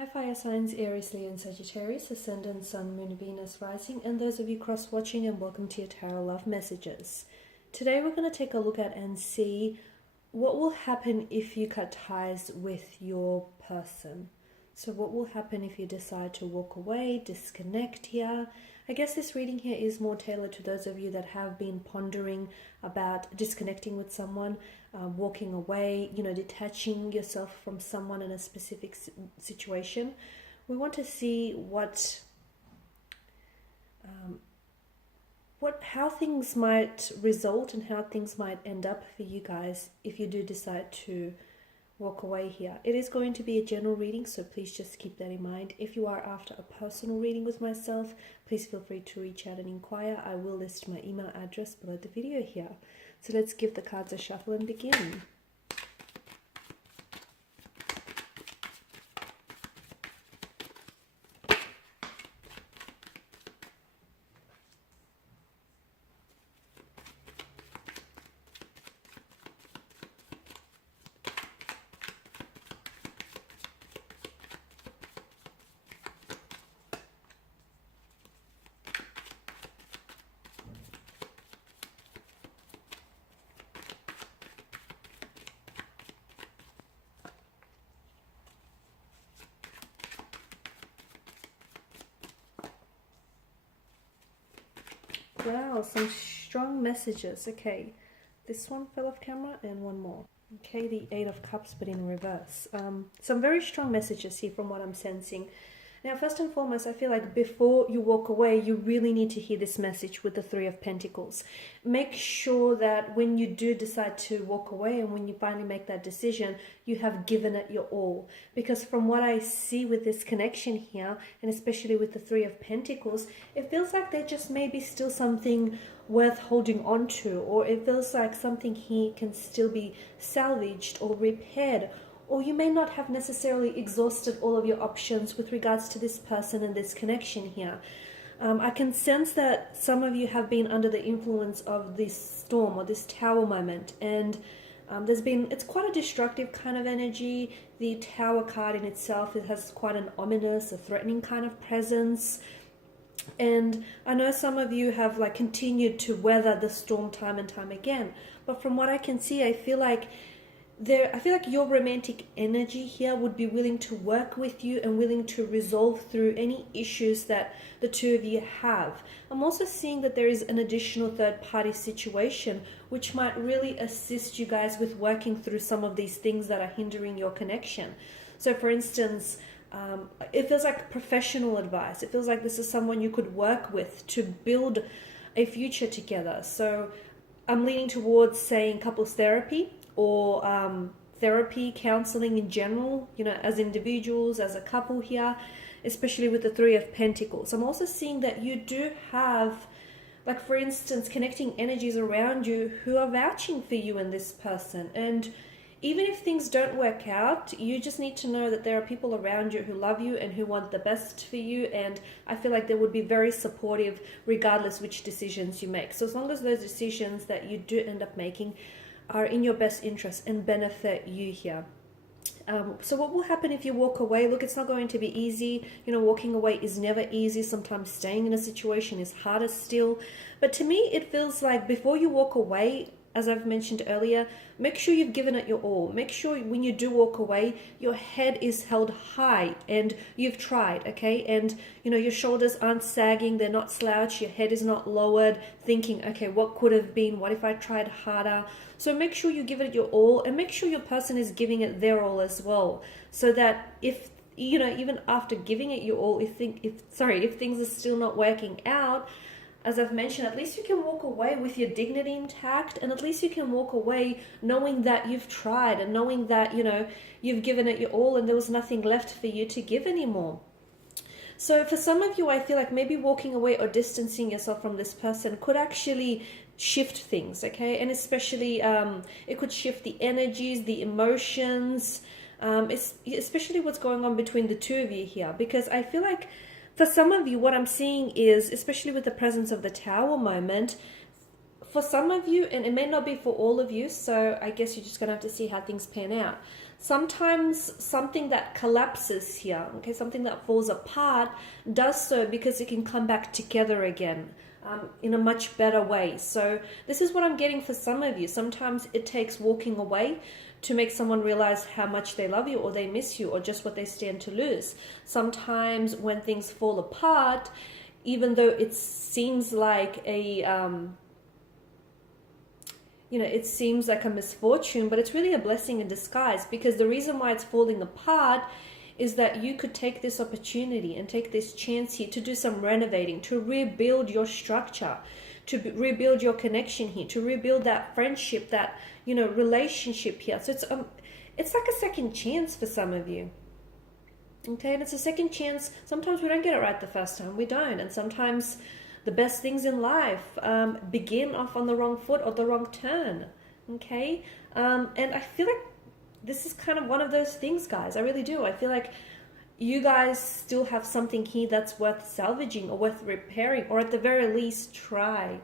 Hi fire signs, Aries, Leo and Sagittarius, Ascendant, Sun, Moon, Venus, Rising, and those of you cross-watching, and welcome to your Tarot Love Messages. Today we're going to take a look at and see what will happen if you cut ties with your person. So what will happen if you decide to walk away, disconnect here? I guess this reading here is more tailored to those of you that have been pondering about disconnecting with someone, walking away, detaching yourself from someone in a specific situation. We want to see how things might result and how things might end up for you guys if you do decide to walk away here. It is going to be a general reading, so please just keep that in mind. If you are after a personal reading with myself, please feel free to reach out and inquire. I will list my email address below the video here. So let's give the cards a shuffle and begin. Wow, some strong messages. Okay, this one fell off camera and one more. Okay, the Eight of Cups, but in reverse. Some very strong messages here from what I'm sensing. Now, first and foremost, I feel like before you walk away, you really need to hear this message with the Three of Pentacles. Make sure that when you do decide to walk away and when you finally make that decision, you have given it your all. Because from what I see with this connection here, and especially with the Three of Pentacles, it feels like there just may be still something worth holding on to, or it feels like something here can still be salvaged or repaired, or you may not have necessarily exhausted all of your options with regards to this person and this connection here. I can sense that some of you have been under the influence of this storm or this tower moment, and it's quite a destructive kind of energy. The Tower card in itself, it has quite an ominous, a threatening kind of presence. And I know some of you have continued to weather the storm time and time again, but from what I can see, I feel like your romantic energy here would be willing to work with you and willing to resolve through any issues that the two of you have. I'm also seeing that there is an additional third-party situation which might really assist you guys with working through some of these things that are hindering your connection. So for instance, it feels like professional advice. It feels like this is someone you could work with to build a future together. So I'm leaning towards saying couples therapy, or therapy, counseling in general, as individuals, as a couple here, especially with the Three of Pentacles. I'm also seeing that you do have, for instance, connecting energies around you who are vouching for you and this person. And even if things don't work out, you just need to know that there are people around you who love you and who want the best for you. And I feel like they would be very supportive regardless which decisions you make. So as long as those decisions that you do end up making are in your best interest and benefit you here. So what will happen if you walk away? Look, it's not going to be easy. Walking away is never easy. Sometimes staying in a situation is harder still. But to me, it feels like before you walk away, as I've mentioned earlier, make sure you've given it your all. Make sure when you do walk away, your head is held high and you've tried, okay? And, your shoulders aren't sagging, they're not slouched, your head is not lowered, thinking, okay, what could have been? What if I tried harder? So make sure you give it your all, and make sure your person is giving it their all as well. So that if, even after giving it your all, if things are still not working out, as I've mentioned, at least you can walk away with your dignity intact, and at least you can walk away knowing that you've tried and knowing that, you've given it your all and there was nothing left for you to give anymore. So for some of you, I feel like maybe walking away or distancing yourself from this person could actually shift things, okay? And especially it could shift the energies, the emotions, especially what's going on between the two of you here, because I feel like for some of you, what I'm seeing is, especially with the presence of the Tower moment, for some of you, and it may not be for all of you, so I guess you're just going to have to see how things pan out. sometimes something that collapses here, okay, something that falls apart, does so because it can come back together again. In a much better way. So this is what I'm getting for some of you. Sometimes it takes walking away to make someone realize how much they love you or they miss you or just what they stand to lose. Sometimes when things fall apart, even though it seems like it seems like a misfortune, but it's really a blessing in disguise, because the reason why it's falling apart is that you could take this opportunity and take this chance here to do some renovating, to rebuild your structure, to rebuild your connection here, to rebuild that friendship, that, relationship here. So it's like a second chance for some of you. Okay, and it's a second chance. Sometimes we don't get it right the first time. We don't. And sometimes the best things in life begin off on the wrong foot or the wrong turn. Okay, and I feel like this is kind of one of those things, guys. I really do. I feel like you guys still have something here that's worth salvaging or worth repairing, or at the very least try.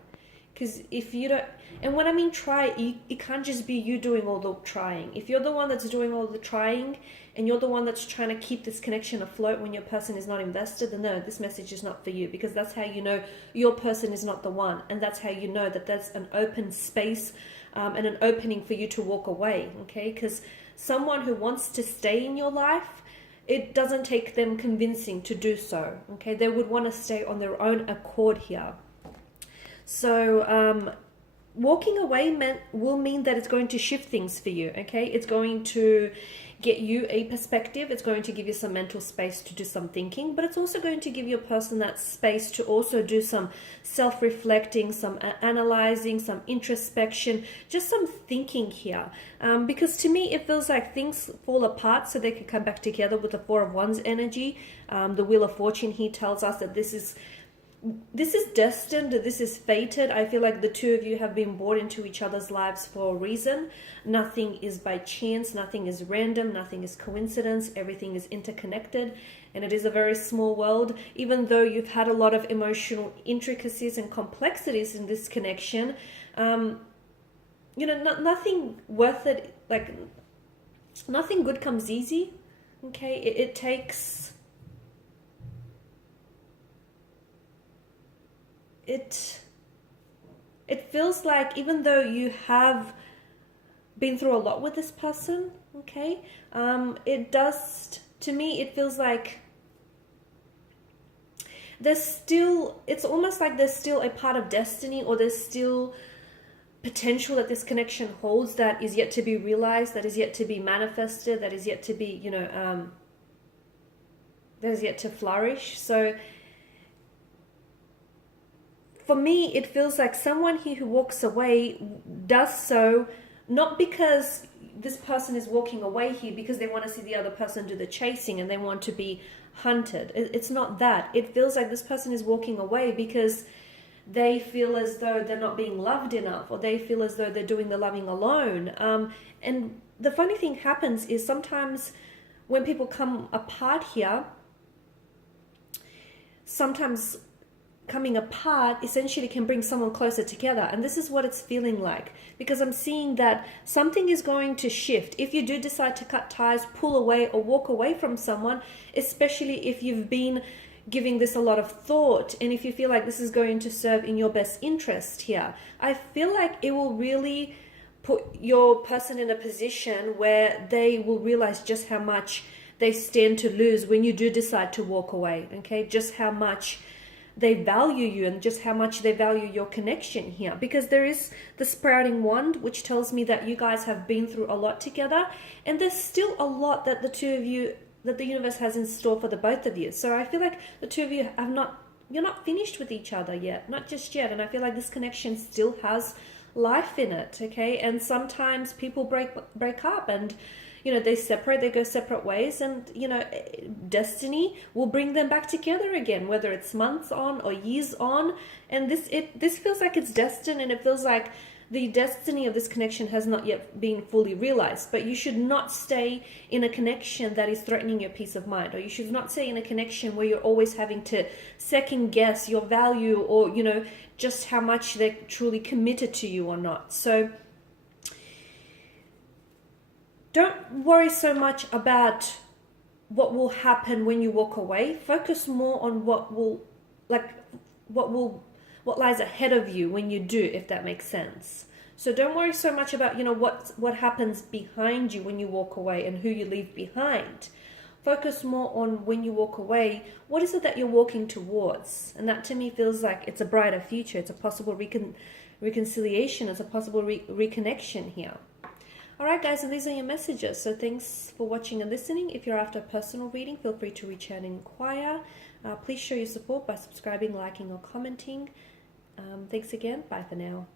Because if you don't, and when I mean try, it can't just be you doing all the trying. If you're the one that's doing all the trying and you're the one that's trying to keep this connection afloat when your person is not invested, then no, this message is not for you, because that's how you know your person is not the one. And that's how you know that there's an open space and an opening for you to walk away. Okay, because someone who wants to stay in your life, it doesn't take them convincing to do so. Okay, they would want to stay on their own accord here. So walking away will mean that it's going to shift things for you. Okay, it's going to get you a perspective. It's going to give you some mental space to do some thinking, but it's also going to give your person that space to also do some self-reflecting, some analyzing, some introspection, just some thinking here. Because to me, it feels like things fall apart so they can come back together with the Four of Wands energy. The Wheel of Fortune here tells us that this is destined, this is fated. I feel like the two of you have been brought into each other's lives for a reason. Nothing is by chance, nothing is random, nothing is coincidence, everything is interconnected, and it is a very small world. Even though you've had a lot of emotional intricacies and complexities in this connection, nothing worth it, like nothing good comes easy. Okay, it takes... It feels like, even though you have been through a lot with this person, okay, it does, to me, it feels like it's almost like there's still a part of destiny, or there's still potential that this connection holds that is yet to be realized, that is yet to be manifested, that is yet to be, that is yet to flourish. So for me, it feels like someone here who walks away does so not because this person is walking away here because they want to see the other person do the chasing and they want to be hunted. It's not that. It feels like this person is walking away because they feel as though they're not being loved enough, or they feel as though they're doing the loving alone. And the funny thing happens is sometimes when people come apart here, sometimes coming apart essentially can bring someone closer together. And this is what it's feeling like, because I'm seeing that something is going to shift. If you do decide to cut ties, pull away, or walk away from someone, especially if you've been giving this a lot of thought, and if you feel like this is going to serve in your best interest here, I feel like it will really put your person in a position where they will realize just how much they stand to lose when you do decide to walk away. Okay, just how much they value you and just how much they value your connection here, because there is the sprouting wand, which tells me that you guys have been through a lot together, and there's still a lot that the two of you, that the universe has in store for the both of you. So I feel like the two of you you're not finished with each other yet, not just yet. And I feel like this connection still has life in it. Okay, and sometimes people break up, and they separate, they go separate ways, and destiny will bring them back together again, whether it's months on or years on. And this feels like it's destined, and it feels like the destiny of this connection has not yet been fully realized. But you should not stay in a connection that is threatening your peace of mind, or you should not stay in a connection where you're always having to second guess your value, or just how much they're truly committed to you or not. So don't worry so much about what will happen when you walk away. Focus more on what lies ahead of you when you do, if that makes sense. So don't worry so much about, what happens behind you when you walk away and who you leave behind. Focus more on when you walk away, what is it that you're walking towards? And that to me feels like it's a brighter future. It's a possible reconciliation. It's a possible reconnection here. Alright guys, and these are your messages. So thanks for watching and listening. If you're after a personal reading, feel free to reach out and inquire. Please show your support by subscribing, liking or commenting. Thanks again. Bye for now.